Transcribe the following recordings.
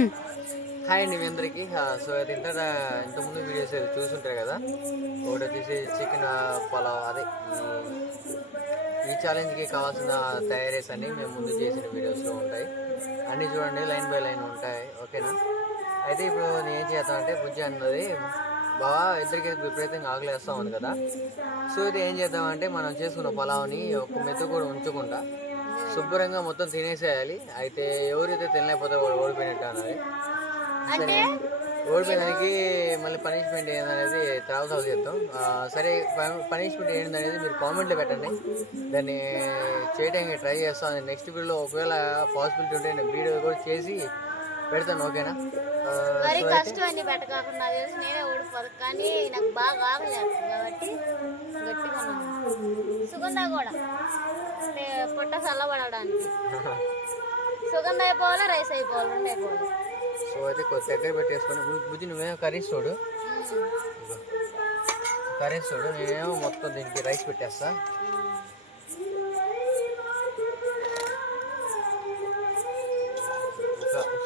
Hi అండి మీ అందరికీ so అది ఇంత ఇంతకుముందు వీడియోస్ చూసుంటారు కదా? ఒకటి వచ్చేసి చికెన్ పలావ్ అదే. ఈ ఛాలెంజ్కి కావాల్సిన తయారీస్ అన్ని మేము ముందు చేసిన వీడియోస్లో ఉంటాయి. అన్నీ చూడండి లైన్ బై లైన్ ఉంటాయి. ఓకేనా? అయితే ఇప్పుడు నేను ఏం చేస్తానంటే బుజ్జి అన్నది బాగా ఇద్దరికి విపరీతంగా ఆకలేస్తూ ఉంది కదా. సో ఇది ఏం చేద్దామంటే మనం చేసుకున్న పలావ్ని ఒక మెత్తు కూడా ఉంచకుండా శుభ్రంగా మొత్తం తినేసేయాలి. అయితే ఎవరైతే తినలేకపోతే ఓడిపోయినట్టు అన్నది. సరే ఓడిపోయినానికి మళ్ళీ పనిష్మెంట్ ఏందనేది తర్వాత చెప్తాం. ఆ, సరే పనిష్మెంట్ ఏంటనేది మీరు కామెంట్లో పెట్టండి. దాన్ని చేయడానికి ట్రై చేస్తాను నెక్స్ట్ వీడియోలో ఒకవేళ పాసిబిలిటీ ఉంటే నేను వీడియో కూడా చేసి పెడతాను ఓకేనా మరి కష్టం తెలిసి నేనే ఓడిపోదు కానీ నాకు బాగా కాబట్టి గట్టిగా సుగంధ కూడా. పొట్ట చల్లబడడానికి. సుగంధ అయిపోవాలి రైస్ అయిపోవాలి? రెండు అయిపోవాలి? సో అయితే కొద్ది దగ్గర పెట్టేసుకొని బు- బుజ్జి నువ్వేమో కర్రీస్ చూడు. కర్రీస్ చూడు నేనేమో మొత్తం దీనికి రైస్ పెట్టేస్తా.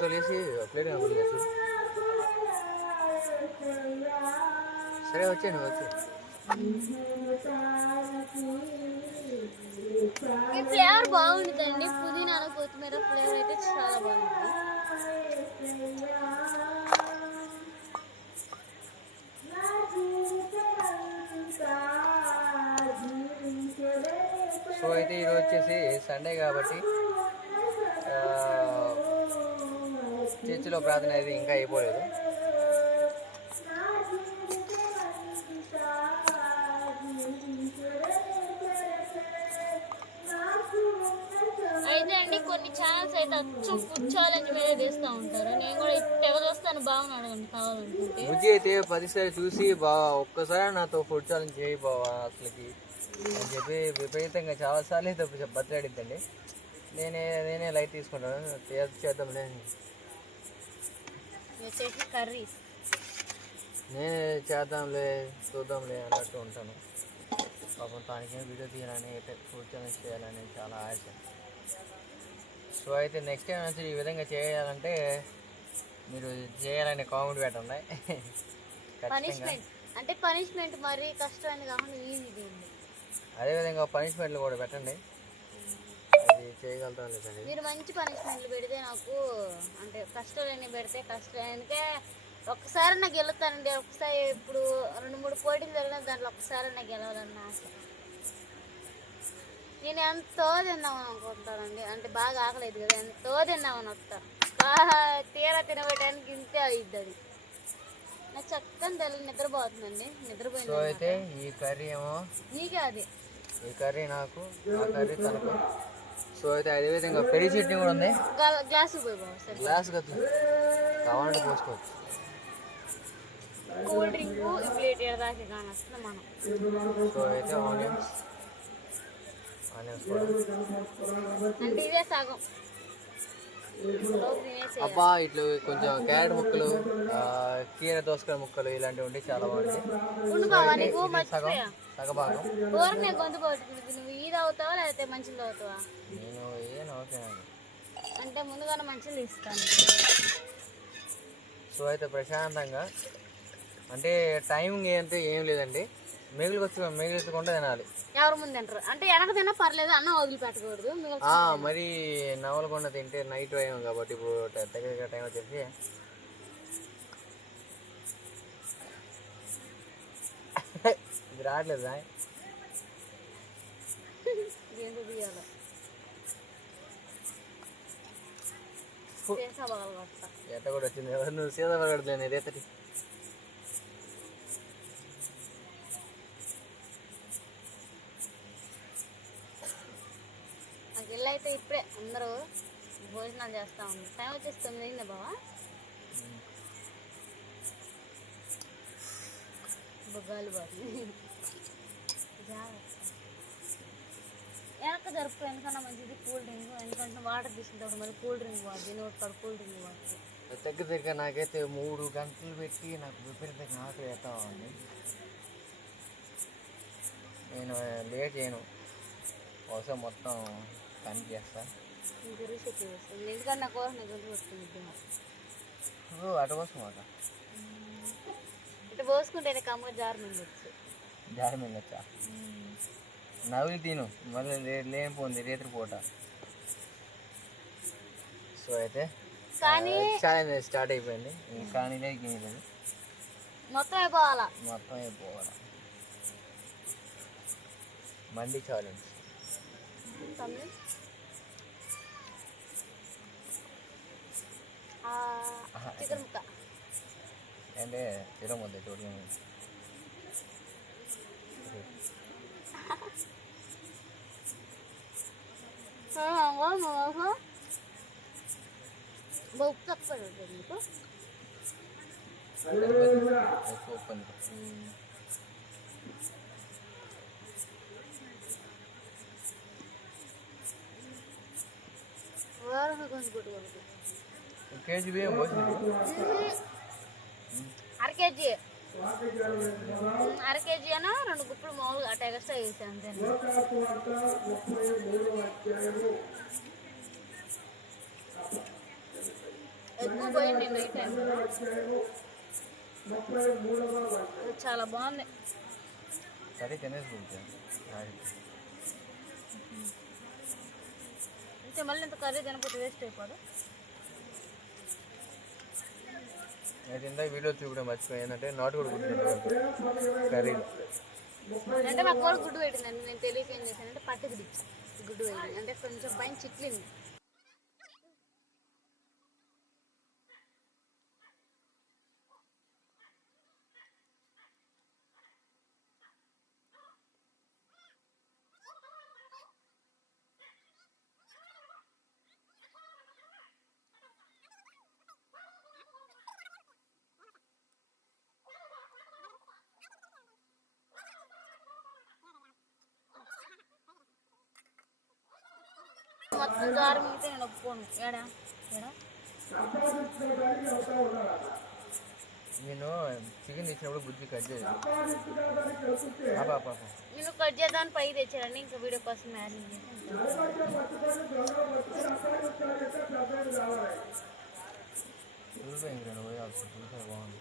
వేసి ప్లేట్ కనపడలేదు సరే వచ్చే నువ్వు వచ్చి. ఈ ఫ్లేవర్ బాగుంటుందండి. పుదీనా కొత్తిమీర ఫ్లేవర్ అయితే చాలా బాగుంటుంది. సో అయితే ఈరోజు వచ్చేసి సండే కాబట్టి చర్చిలో ప్రార్థన అయితే ఇంకా అయిపోలేదు. అయితే తీస్తూ ఉంటారు. నేను కూడా అడగండి కావాలనుకుంటే. బుజ్జి పదిసారి చూసి బావా ఒక్కసారి నాతో ఫుడ్ ఛాలెంజ్ చేయి బావా అసలుకి. అని చెప్పి విపరీతంగా చాలాసార్లు అయితే బతిలాడిద్దండి. నేనే నేనే లైట్ తీసుకుంటాను. చే- చేద్దాంలే అని. ఇది వచ్చేసి కర్రీస్ నేనే చేద్దాంలే చూద్దాంలే అన్నట్టు ఉంటాను. పాపం తానికి వీడియో తీయాలని ఫుడ్ ఛాలెంజ్ చేయాలని చాలా ఆశ. సో అయితే నెక్స్ట్ టైం నుంచి ఈ విధంగా చేయాలంటే మీరు చేయాలని కామెంట్ పెట్టండి. పనిష్మెంట్ అంటే పనిష్మెంట్ మరి కష్టమైనది కాకుండా ఈజీ అదేవిధంగా పనిష్మెంట్లు కూడా పెట్టండి. అది చేయగలుగుతాం లేదండి మీరు మంచి పనిష్మెంట్లు పెడితే నాకు అంటే కష్టాలన్నీ పెడితే కష్టం. ఎందుకే ఒక్కసారి నాకు గెలుతానండి ఒకసారి ఇప్పుడు రెండు మూడు పోటీలు జరిగిన దాంట్లో ఒక్కసారి నాకు గెలవాలన్న ఆశ. నేను ఎంతో తిందామని అనుకుంటానండి. అంటే బాగా ఆకలేదు కదా ఎంతో తిందామని వస్తా. బాగా తీరా తినబెట్టడానికి ఇంతే అయ్యిద్ది అది. నాకు చక్కని తల్లి నిద్రపోతుందండి. సో నిద్రపోయింది అయితే ఈ కర్రీ ఏమో? నీకే అది. ఈ కర్రీ నాకు ఆ కర్రీ తనకు. సో అయితే అదేవిధంగా పెరి చట్నీ కూడా ఉంది. గ్లాసు పోయి బాబు గ్లాస్ కదా కావాలంటే పోసుకోవచ్చు. కూల్ డ్రింక్ ప్లేట్ ఏడాకి కానీ వస్తుంది మనం. సో అయితే ఆనియన్స్ ఆనియన్స్ కూడా అంటే ఇదే సగం లోపు తినేసేయాలి. అబ్బా ఇట్లు కొంచెం క్యారెట్ ముక్కలు కీర దోసకాయ ముక్కలు ఇలాంటివి ఉంటే చాలా బాగుంటాయి. ఉండు సగం సగభాగం నువ్వు ఇది అవుతావా లేకపోతే మంచిది అవుతావా నేను ఏం ఓకేనండి అంటే ముందుగానే మంచిది ఇస్తాను. సో అయితే ప్రశాంతంగా అంటే టైమింగ్ అంటే ఏం లేదండి. మిగిలి వచ్చి మిగిలించకుండా తినాలి. ఎవరు ముందు తింటారు? అంటే వెనక తిన్నా పర్లేదు అన్నం వదిలిపెట్టకూడదు మిగతా ఆ, మరి నవలకొండ తింటే నైట్ టైం కాబట్టి ఇప్పుడు ట- దగ్గర దగ్గర టైం వచ్చేసి ఇది రావట్లేదు తీయాలి చేసా ఎట్ట కూడా వచ్చింది ఎవరు నువ్వు సీదా పడలేదు ఇదేతటి నాకు ఇల్లు అయితే ఇప్పుడే అందరూ భోజనాలు చేస్తూ ఉన్నారు. టైం వచ్చేసి తొమ్మిది అయిందా బావా? బుగ్గాలు బాబు వెనక జరుపు ఎందుకన్నా మంచిది? కూల్ డ్రింక్ ఎందుకంటే వాటర్ తీసుకుంటాడు మళ్ళీ కూల్ డ్రింక్ వాడు దీని కాడ కూల్ డ్రింక్ వాడు. దగ్గర దగ్గర నాకైతే మూడు గంటలు పెట్టి నాకు విపరీతంగా ఆకలి వేస్తా ఉంది. నేను లేట్ చేయను. బహుశా మొత్తం పని చేస్తా ఇంక రీసెట్ చేస్తాను ఎందుకంటే నా కోసం నేను గొంతు పట్టుకుంది ఎందుకు అటు కోసం అట ఇటు పోసుకుంటే కమ్మ జారు మింగొచ్చు. జారి మింగచ్చా? నవ్వులు తిను. మళ్ళీ లే- లేనిపోంది రేత్రి పూట. సో అయితే కానీ ఛాలెంజ్ స్టార్ట్ అయిపోయింది. కానీ లేదు గిని లేదు. మొత్తం అయిపోవాలా? మొత్తం అయిపోవాలి. మండి ఛాలెంజ్ 아, 아, 아 찍을까? 근데 이런 건데 요리는 그럼 뭐 먹어서? 못 잡아요, 이거? 알수 없거든. 뭐하러 그건 모르겠어. కేజీ బియ్యం పోసింది అర కేజీ. అర కేజీ అయినా రెండు గుప్పులు మామూలుగా అట్ట ఎక్స్ట్రా వేసాను అంతే ఎక్కువ పోయింది నైట్ టైం చాలా బాగుంది. సరే తినేసి ఇంకా మళ్ళీ ఇంత కర్రీ తినకపోతే వేస్ట్ అయిపోదు. నేను ఇందాక వీడియో చూపడం మర్చిపోయి ఏంటంటే నాటు కూడా గుడ్డు కర్రీలో అంటే మా కూర గుడ్డు పెట్టిందండి నేను తెలియక ఏం చేశానంటే పట్టుకు దిచ్చు గుడ్డు పెట్టింది అంటే కొంచెం పైన చిట్లింది. దారి మిగితే నేను ఒప్పుకోను. ఏడా? ఏడా? నేను చికెన్ తెచ్చినప్పుడు బుజ్జి కట్ పాప నేను కట్ చేద్దామని పై తెచ్చారండి ఇంకా వీడియో కోసం మ్యారేజ్ బాగుంది.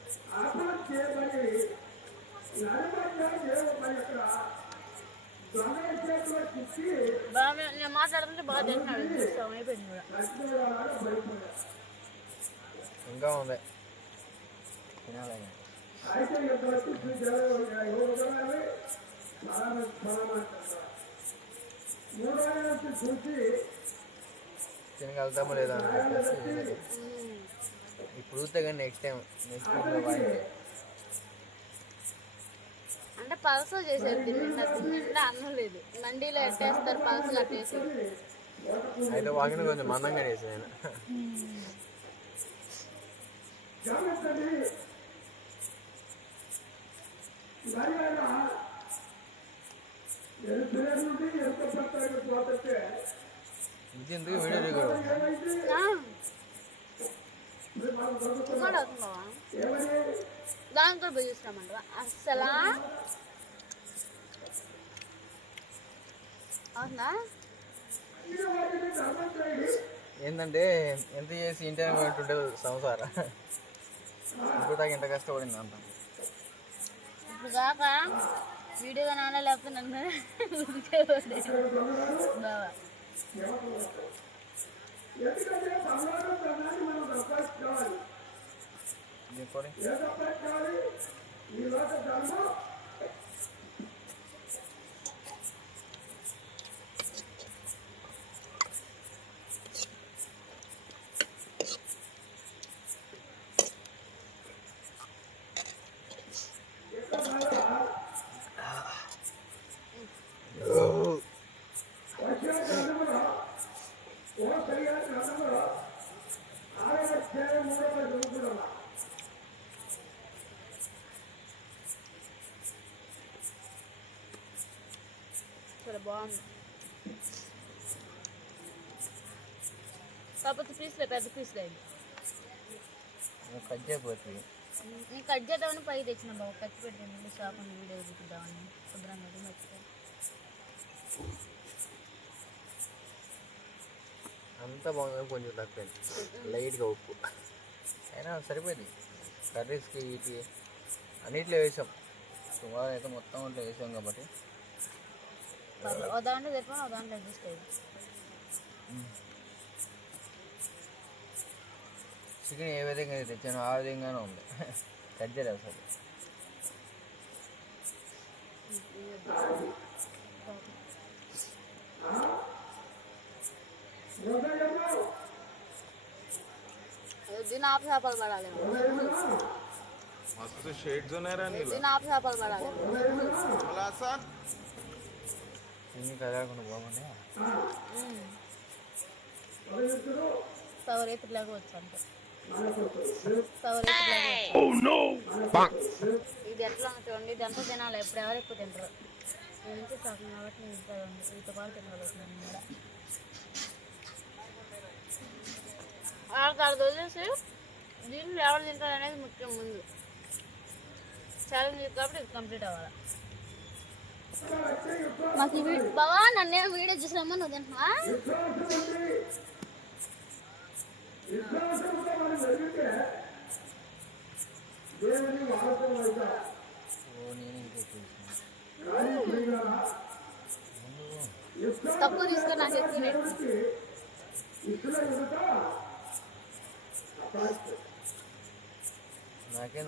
బాగా నేను మాట్లాడుతుంటే బాగా తింటున్నాడు అయిపోయింది కూడా ఇంకా ఉంది తినాలి తినగలుగుతామో లేదా ఇప్పుడు చూస్తే కానీ నెక్స్ట్ టైం నెక్స్ట్ టైం అంటే పలసలు చేసేది నిండా అన్నం లేదు. మండీలో ఎట్టేస్తారు పలసలు అట్టేసి అయితే వాకిన కొంచెం మందంగా నేను ఇది ఎందుకు వీడియో రికార్డ్ అవుతుందా? దాంతో పోయి చూస్తామంట అస్సలా? అవునా? ఏంటంటే ఎంత చేసి ఇంటర్వ్యూ ఉంటుంటే సంసారం. ఇప్పుడు దాకా ఎంత కష్టపడింది అంత ఇప్పుడు కాక వీడియోగా నాన్న లేకపోతే నన్ను ఉరికేవాడు. బావా దీని కూడా చాలా బాగుంది. కాకపోతే పీస్లే పెద్ద పీస్లే అయింది కట్ చేయకపోతే. నేను కట్ చేద్దామని పై తెచ్చిన బాబు ఖర్చు పెట్టాను షాప్ అని వీడియో చూపిద్దామని. శుభ్రంగా అది మర్చిపోయాను. అంతా బాగుంది కొంచెం తక్కువ లైట్గా ఉప్పు. అయినా సరిపోయింది. కర్రీస్కి వీటి అన్నిట్లో వేసాం. సుమారు అయితే మొత్తం అట్లా వేసాం కాబట్టి. ఓ దాంట్లో తెప్పని ఓ దాంట్లో అడ్జస్ట్ అయ్యింది చికెన్ ఏ విధంగా అయితే తెచ్చానో ఆ విధంగానే ఉంది కట్ చేయలేదు అసలు దీని ఆపు చేపలు పడాలి मस्त शेड जो नाही राहिला దీని ఆపు చేపలు పడాలి मला असा చిన్ని కదలకుండా బాగుండే సవరేతులాగా సవరేతులాగా ఇది ఎట్లా చూడండి. తినాలి ఎప్పుడు ఎవరు ఎక్కువ తింటారు. కాబట్టి నేను ఇంత ఉంది వీటితో పాటు తినగలుగుతున్నాను కూడా. వాళ్ళకి అది వదిలేసి దీంట్లో ఎవరు తింటారు అనేది ముఖ్యం ముందు. ఛాలెంజ్ కాబట్టి ఇది కంప్లీట్ అవ్వాలి. మాకు ఈ వీడియో బావా వీడియో చూసినామా? నువ్వు తింటున్నా ఓ తక్కువ నాకు చెప్పి నాకేం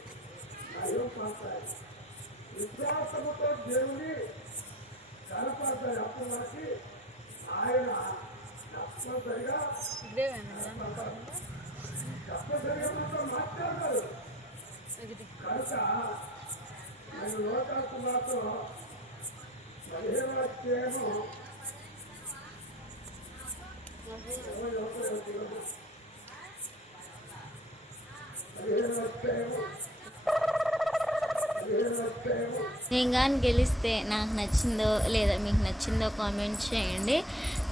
తినాలి ఇంకా నా ముక్కలు చెప్పు నువ్వు మొక్క వేసుకోవాలి లాస్ట్ వచ్చింది కాబట్టి నువ్వు అన్నది ఇదే వేయండి దాంట్లో పడుకుంటే. ఇది. నేను కానీ గెలిస్తే నాకు నచ్చిందో లేదా మీకు నచ్చిందో కామెంట్ చేయండి.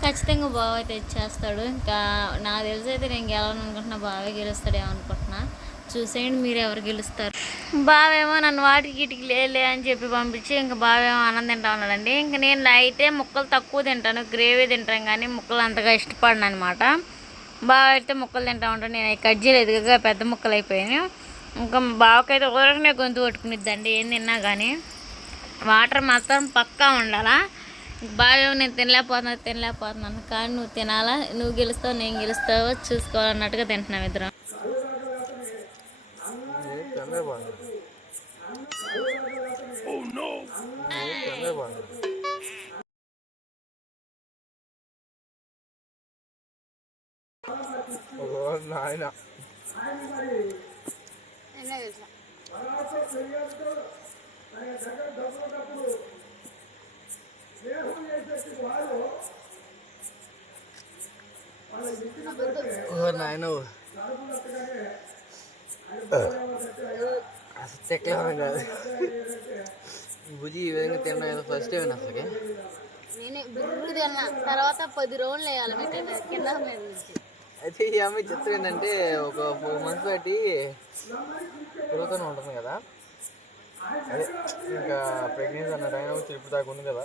ఖచ్చితంగా బావ తెచ్చేస్తాడు. ఇంకా నాకు తెలిసి అయితే నేను గెలవాలనుకుంటున్నా బాగా గెలుస్తాడేమో అనుకుంటున్నా. చూసేయండి మీరు ఎవరు గెలుస్తారు. బావేమో నన్ను వాటికి ఇటుకి లేలే అని చెప్పి పంపించి ఇంకా బావేమో ఆనందం తింటా ఉన్నాడండి. ఇంకా నేను అయితే ముక్కలు తక్కువ తింటాను. గ్రేవీ తింటాను కానీ ముక్కలు అంతగా ఇష్టపడను అనమాట బాగా అయితే ముక్కలు తింటా ఉంటాను నేను అవి కట్ చేయలేదు పెద్ద ముక్కలు అయిపోయాను. ఇంకా బావకైతే ఊరకనే గొంతు కొట్టుకునిద్దండి ఏం తిన్నా కానీ వాటర్ మాత్రం పక్కా ఉండాలా? బాగా నేను తినలేకపోతున్నా తినలేకపోతున్నాను కానీ నువ్వు తినాలా? నువ్వు గెలుస్తావు నేను గెలుస్తావో చూసుకోవాలన్నట్టుగా తింటున్నాం ఇద్దరం. నాయన. నాయన అసలు చెక్కలేమని కాదు. బుజ్జి ఈ విధంగా తినడం ఏదో ఫస్ట్ టైం అసలుకి. నేను బిర్రు తిన్నా. తర్వాత పది రోజులు వేయాలి కింద మీద నుంచి. అయితే ఈ అమ్మాయి చిత్రం ఏంటంటే ఒక ఫోర్ మంత్స్ బట్టి తిరుగుతూనే ఉంటుంది కదా. అదే ఇంకా ప్రెగ్నెన్సీ అన్న టైం ఇప్పుడు దాకా ఉంది కదా.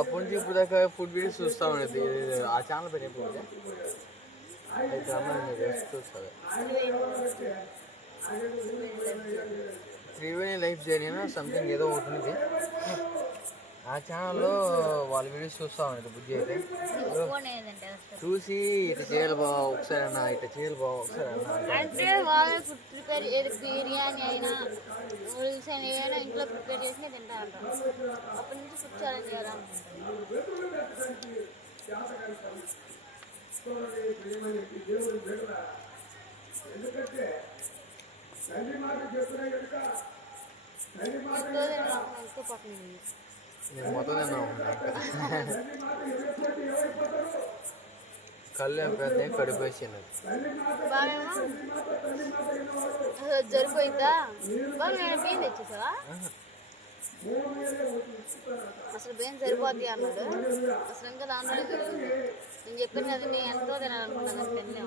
అప్పటి నుంచి ఇప్పుడు దాకా ఫుడ్ వీడియోస్ చూస్తూ ఉండేది. ఆ ఛానల్ పెట్టినప్పుడు అయితే అమ్మాయి చూస్తుంది త్రివేణి లైఫ్ జర్నీ సంథింగ్ ఏదో ఒకటి ఉంది. ఆ ఛానల్లో వాళ్ళ వీడియోస్ చూస్తూ ఉండేది బుజ్జి అయితే చూసి ఇటు చేయాలి బావ ఒకసారి అన్న ఇటు చేయాలి బావ ఒకసారి అన్న అంటాడు. అంటే వాళ్ళే ఫుడ్ ప్రిపేర్ బిర్యానీ అయినా నూడిల్స్ అయినా ఏమైనా ఇంట్లో ప్రిపేర్ అప్పటి నుంచి ఫుడ్ ఛాలెంజ్ చేయాలనుకుంటున్నాను ఎక్కువ పక్కన ఉంది. నేను మొత్తం తిన్నాను కళ్ళు ఏం పెద్ద అసలు జరిపోయిందా బాగా బియ్యం తెచ్చేసావా అసలు బియ్యం సరిపోద్ది అన్నాడు. అసలు ఇంకా దాంట్లో నేను చెప్పాను కదా నేను ఎంతో తినాలనుకున్నాను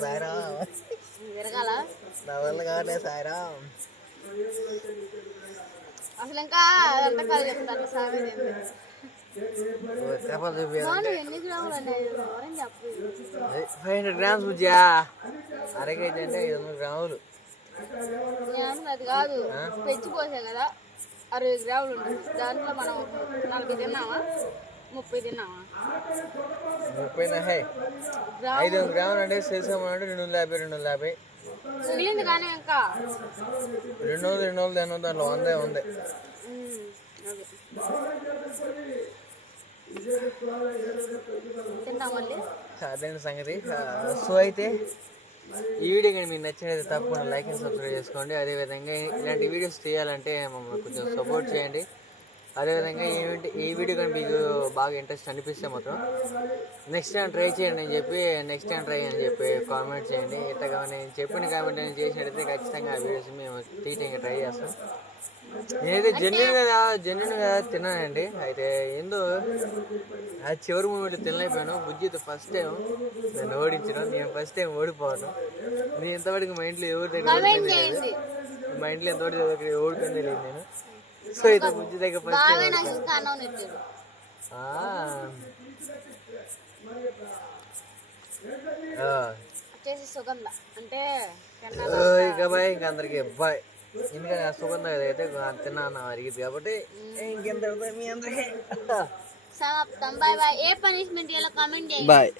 సాయిరామ్ నా వల్ల అసలు ఇంకా అదంతా కాదు చెప్తాను ఎన్ని గ్రాములు ఉన్నాయి? ఎవరని చెప్పు ఫైవ్ హండ్రెడ్ గ్రామ్స్ బుజ్జా అర కేజీ అంటే ఐదు వందల గ్రాములు. అది కాదు. పోసా కదా అరవై గ్రాములు ఉన్నాయి. దాంట్లో మనం నలభై తిన్నామా ముప్పై తిన్నామా ముప్పై హే ఐదు వందల గ్రాములు అంటే చేసామంటే రెండు వందల యాభై రెండు వందల యాభై. మిగిలింది కానీ ఇంకా. రెండు వందలు రెండు వందలు ఎన్నో దాంట్లో వందే ఉంది ఉమ్, అది తింటాం మళ్ళీ. అదే సంగతి? సో అయితే ఈ వీడియో కానీ మీకు నచ్చినది తప్పకుండా లైక్ అండ్ సబ్స్క్రైబ్ చేసుకోండి. అదేవిధంగా ఇలాంటి వీడియోస్ తీయాలంటే మమ్మల్ని కొంచెం సపోర్ట్ చేయండి. అదేవిధంగా ఈ వీడి- ఈ వీడియో కానీ మీకు బాగా ఇంట్రెస్ట్ అనిపిస్తే మాత్రం నెక్స్ట్ టైం ట్రై చేయండి అని చెప్పి నెక్స్ట్ టైం ట్రై అని చెప్పి కామెంట్ చేయండి. ఇట్టగా నేను చెప్పిన కామెంట్ నేను చేసినట్టయితే ఖచ్చితంగా ఆ వీడియోస్ మేము తీయడానికి ట్రై చేస్తాం. నేనైతే జెన్యున్గా జెన్యున్గా తిన్నానండి. అయితే ఏందో ఆ చివరి మూమెంట్ తినలేకపోయాను. బుజ్జితో ఫస్ట్ టైం నన్ను ఓడించడం. నేను ఫస్ట్ టైం ఓడిపోవడం. నేను ఇంతవరకు మా ఇంట్లో ఎవరి దగ్గర కమెంట్ ఓడిపోయింది చేయండి లేదు. మా ఇంట్లో ఎంతవరకు దగ్గర ఓడిపోయింది లేదు. నేను సో అయితే బుజ్జి దగ్గర ఇంకా బాయ్ ఇంకా అందరికి బాయ్. ఎందుకంటే ఆ సుగంధం ఏదైతే తిన్నాను అరిగింది కాబట్టి ఇంకెంత మీ అందరికీ. సమాప్తం. Bye bye. ఏ పనిష్మెంట్ కామెంట్ చేయండి. బాయ్.